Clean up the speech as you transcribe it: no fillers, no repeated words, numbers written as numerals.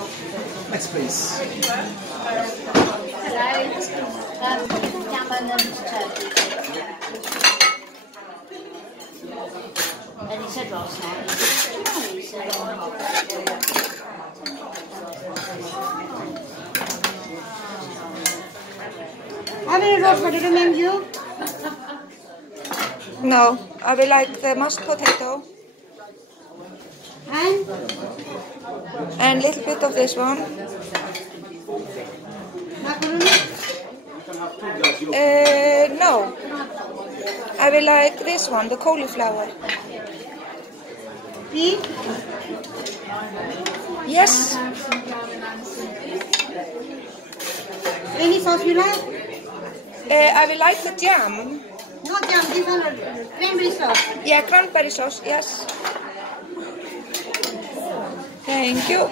Yes, please. And he said last night, he said, Have you roast potato menu? No, I will like the mashed potato And and little bit of this one. macaroni? No, I will like this one, the cauliflower. Pea? Yes, Any sauce you like? I will like the jam. No jam, this one cranberry sauce. Yeah, cranberry sauce, yes. Thank you.